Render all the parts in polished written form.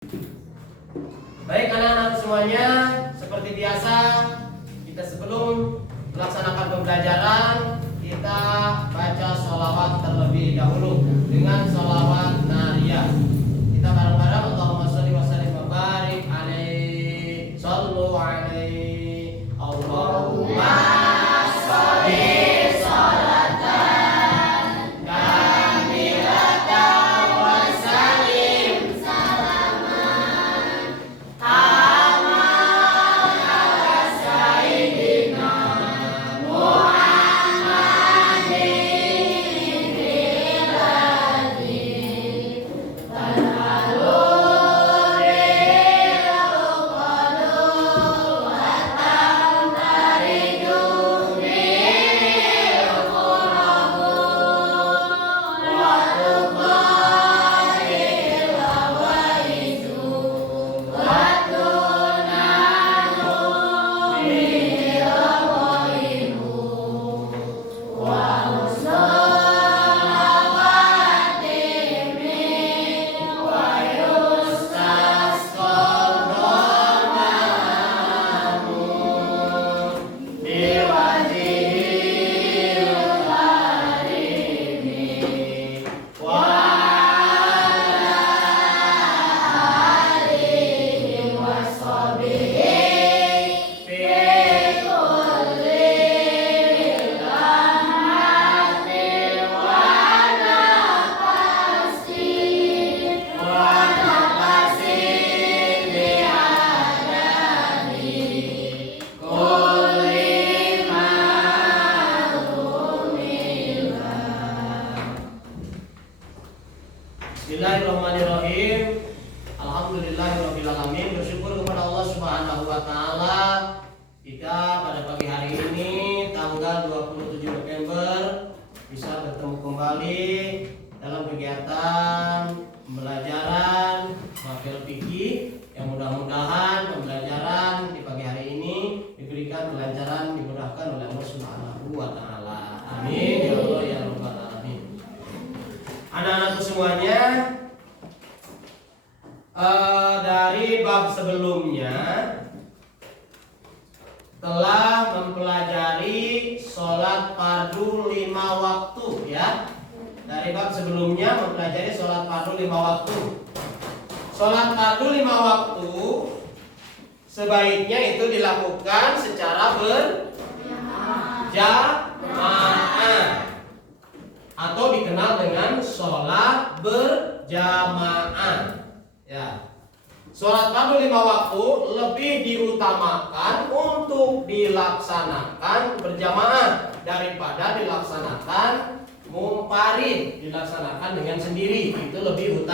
Baik anak-anak semuanya, seperti biasa kita sebelum melaksanakan pembelajaran kita baca sholawat terlebih dahulu dengan sholawat nariyah. Kita bareng-bareng Allahumma sholli wa sallim wa barik alaihi sallu alaihi Allahumma sholli Bismillahirrahmanirrahim. Alhamdulillahirrahmanirrahim. Bersyukur kepada Allah Subhanahu wa taala. Kita pada pagi hari ini tanggal 27 November bisa bertemu kembali dalam kegiatan pembelajaran Mafil Fikih yang mudah-mudahan pembelajaran di pagi hari ini diberikan kelancaran, dimudahkan oleh Allah Subhanahu wa taala. Amin ya Allah ya rabbal alamin. Anak-anakku semuanya, dari bab sebelumnya telah mempelajari sholat fardu 5 waktu ya. Dari bab sebelumnya mempelajari sholat fardu 5 waktu. Sholat fardu 5 waktu sebaiknya itu dilakukan secara berjamaah atau dikenal dengan sholat berjamaah. Ya, sholat fardu 5 waktu lebih diutamakan untuk dilaksanakan berjamaah daripada dilaksanakan munfarid, dilaksanakan dengan sendiri. Itu lebih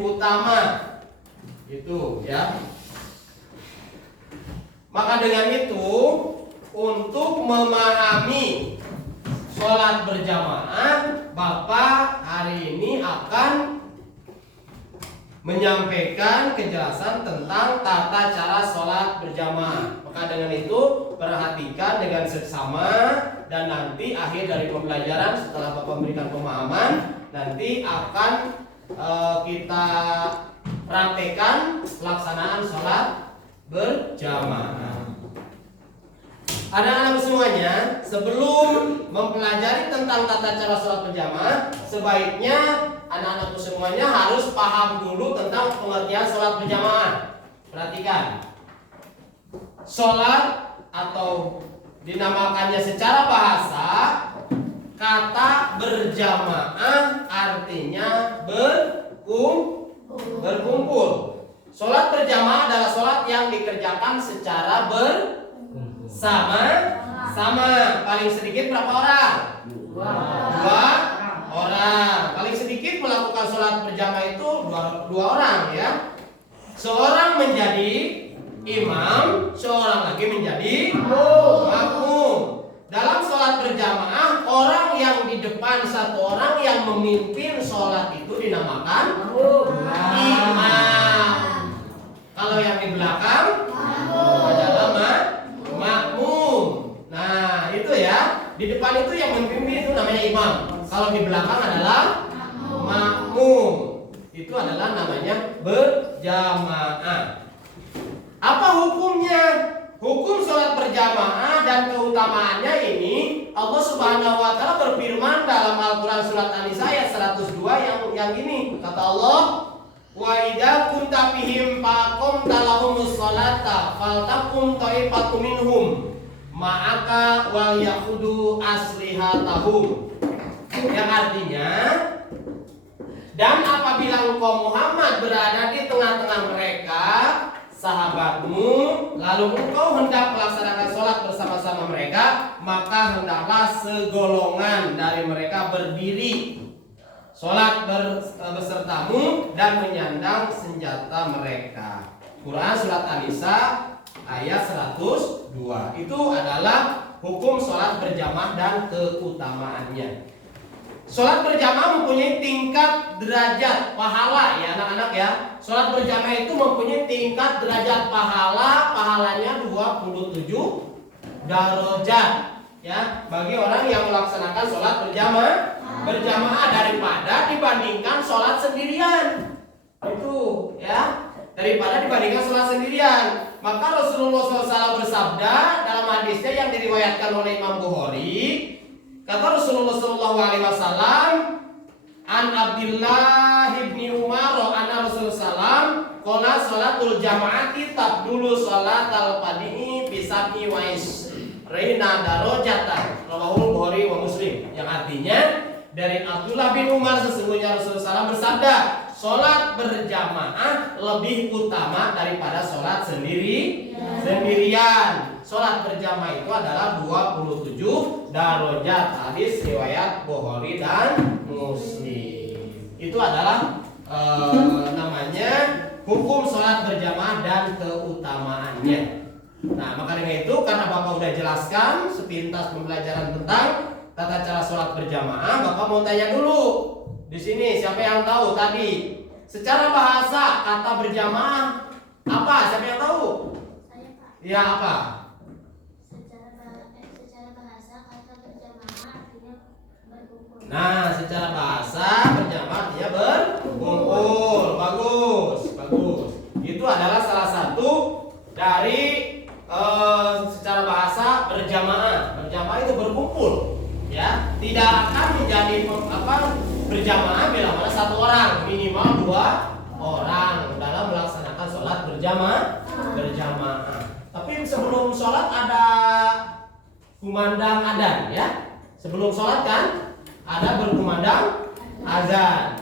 utama. Itu ya. Maka dengan itu untuk memahami sholat berjamaah, Bapak hari ini akan menyampaikan kejelasan tentang tata cara sholat berjamaah. Maka dengan itu perhatikan dengan seksama dan nanti akhir dari pembelajaran setelah Bapak memberikan pemahaman nanti akan kita praktekkan pelaksanaan sholat berjamaah. Anak-anak semuanya, sebelum mempelajari tentang tata cara sholat berjamaah, sebaiknya anak-anakku semuanya harus paham dulu tentang pengertian sholat berjamaah. Perhatikan, sholat atau dinamakannya secara bahasa kata berjamaah artinya berkumpul. Sholat berjamaah adalah sholat yang dikerjakan secara sama. Paling sedikit berapa orang? Dua orang. Paling sedikit melakukan sholat berjamaah itu dua orang ya. Seorang menjadi imam, seorang lagi menjadi makmum. Dalam sholat berjamaah, orang yang di depan satu orang yang memimpin sholat itu dinamakan imam. Kalau yang di belakang adalah makmum. Nah itu ya, di depan itu yang memimpin itu namanya imam. Kalau di belakang adalah makmum. Itu adalah namanya berjamaah. Apa hukumnya? Hukum sholat berjamaah dan keutamaannya ini Allah Subhanahu wa taala berfirman dalam Al-Qur'an surat An-Nisa ayat 102 yang gini. Kata Allah, "Wa idza kunta fihim faqamta lahumus sholata faltaqum ta'ifatun minhum ma'aka wal yakhudu aslihatahum." Yang artinya, dan apabila engkau Muhammad berada di tengah-tengah mereka, sahabatmu, lalu engkau hendak melaksanakan sholat bersama-sama mereka, maka hendaklah segolongan dari mereka berdiri sholat besertamu dan menyandang senjata mereka. Quran surat An-Nisa ayat 102. Itu adalah hukum sholat berjamaah dan keutamaannya. Sholat berjamaah mempunyai tingkat derajat pahala ya anak-anak ya. Sholat berjamaah itu mempunyai tingkat derajat pahala, pahalanya 27 darajat ya bagi orang yang melaksanakan sholat berjamaah daripada dibandingkan sholat sendirian. Itu ya, daripada dibandingkan sholat sendirian. Maka Rasulullah SAW bersabda dalam hadisnya yang diriwayatkan oleh Imam Bukhari. Kata Rasulullah SAW, an Abdullah ibni Umar anna Rasulullah SAW qala sholatul jamaati tabdulu sholatal fadhi fi sab'i wa isrina darajatan. Rawahul Bukhari wa Muslim. Yang artinya dari Abdullah bin Umar sesungguhnya Rasulullah SAW bersabda, sholat berjamaah lebih utama daripada sholat sendirian. Sholat berjamaah itu adalah 27 darajat. Hadis riwayat Bukhari dan Muslim. Itu adalah namanya hukum sholat berjamaah dan keutamaannya. Nah, maka dengan itu karena Bapak udah jelaskan sepintas pembelajaran tentang tata cara sholat berjamaah, Bapak mau tanya dulu. Di sini siapa yang tahu tadi secara bahasa kata berjamaah apa? Siapa yang tahu? Saya, Pak. Ya, apa? Secara bahasa kata berjamaah artinya berkumpul. Nah, secara bahasa berjamaah artinya berkumpul. Bagus. Itu adalah salah satu dari secara bahasa berjamaah. Berjamaah itu berkumpul. Ya, tidak akan menjadi berjamaah bila mana satu orang, minimal 2 orang dalam melaksanakan sholat berjamaah. Tapi sebelum sholat ada kumandang adzan ya. Sebelum sholat kan ada berkumandang azan.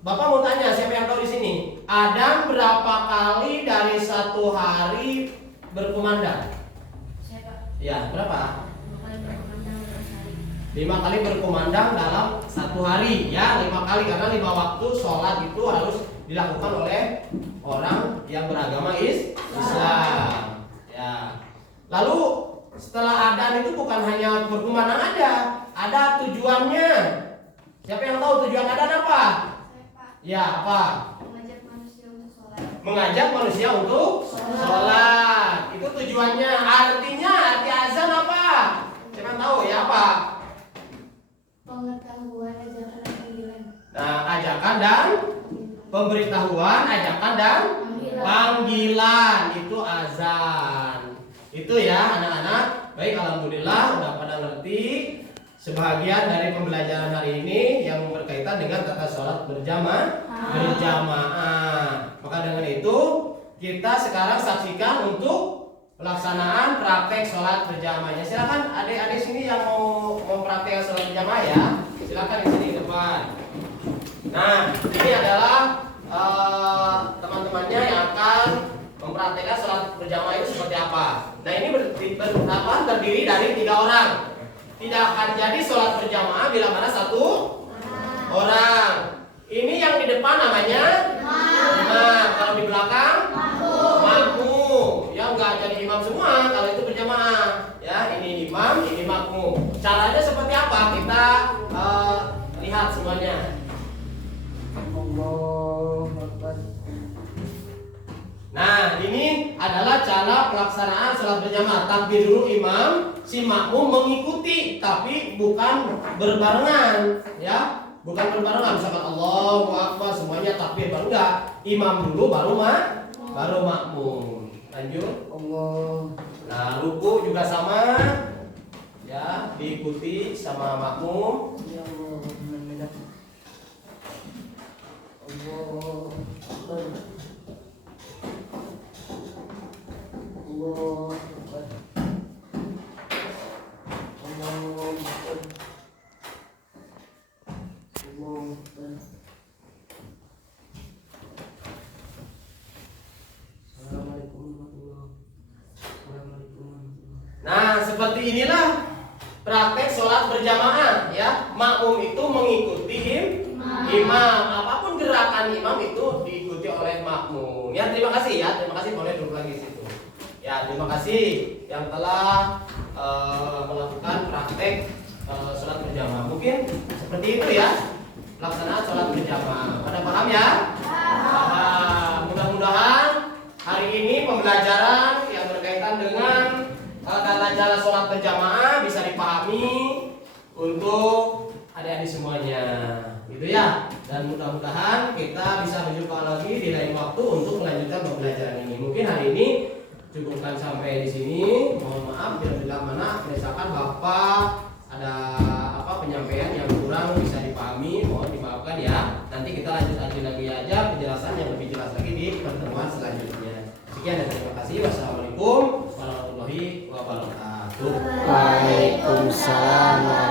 Bapak mau tanya siapa yang tahu di sini? Adzan berapa kali dari satu hari berkumandang? Saya, Pak. Ya, berapa? 5 kali berkumandang dalam sehari. 5 kali berkumandang dalam satu hari ya, 5 kali karena 5 waktu sholat itu harus dilakukan oleh orang yang beragama Islam ya. Lalu setelah adzan itu bukan hanya berkumandang aja, ada tujuannya. Siapa yang tahu tujuan adzan apa? Saya, Pak. Ya, apa? Mengajak manusia untuk sholat. Mengajak manusia untuk sholat. Itu tujuannya. Artinya arti azan apa? Siapa yang tahu ya apa? Pengetahuan, ajakan dan panggilan. Nah, ajakan dan pemberitahuan, ajakan dan Panggilan. panggilan itu azan. Itu ya anak-anak. Baik, alhamdulillah udah pada ngerti sebagian dari pembelajaran hari ini yang berkaitan dengan tata sholat berjamaah. Maka dengan itu kita sekarang saksikan untuk pelaksanaan praktek sholat berjamaahnya. Silakan adik-adik sini yang mau mempraktekkan sholat berjamaah ya. Silakan di sini depan. Nah, ini adalah teman-temannya yang akan mempraktekkan sholat berjamaah itu seperti apa. Nah, ini terdiri dari 3 orang. Tidak akan jadi sholat berjamaah bila mana 1 orang. Ini yang di depan namanya imam. Kalau di belakang makmum. Ya nggak jadi imam semua kalau itu berjamaah. Ya, ini imam, ini makmum. Caranya seperti apa? Kita lihat semuanya. Nah, ini adalah cara pelaksanaan sholat berjamaah. Takbir dulu imam, si makmum mengikuti, tapi bukan berbarengan, ya. Bukan berbarengan, misalkan Allahu Akbar semuanya takbir baru enggak. Imam dulu baru makmum. Lanjut. Allah. Nah, ruku juga sama. Ya, diikuti sama makmum. Ya Allah. Allah. Allah. Nah, seperti inilah praktek sholat berjamaah ya. Makmum itu mengikuti imam. Apapun gerakan imam itu diikuti oleh makmum. Ya, terima kasih ya. Terima kasih, boleh duduk lagi situ. Ya, terima kasih yang telah melakukan praktek sholat berjamaah. Mungkin seperti itu ya. Pelaksanaan sholat berjamaah. Pada paham ya? Paham. Mudah-mudahan hari ini pembelajaran yang berkaitan dengan tata cara sholat berjamaah bisa dipahami untuk adik-adik semuanya, gitu ya. Dan mudah-mudahan kita bisa berjumpa lagi di lain waktu untuk melanjutkan pembelajaran ini. Mungkin hari ini cukupkan sampai di sini. Mohon maaf bila mana misalkan Bapak ada penyampaian yang kurang bisa dipahami, mohon dimaafkan ya. Nanti kita lanjut lagi aja penjelasan yang lebih jelas lagi di pertemuan selanjutnya. Sekian dan terima kasih. Wassalamualaikum warahmatullahi wabarakatuh. Waalaikumsalam.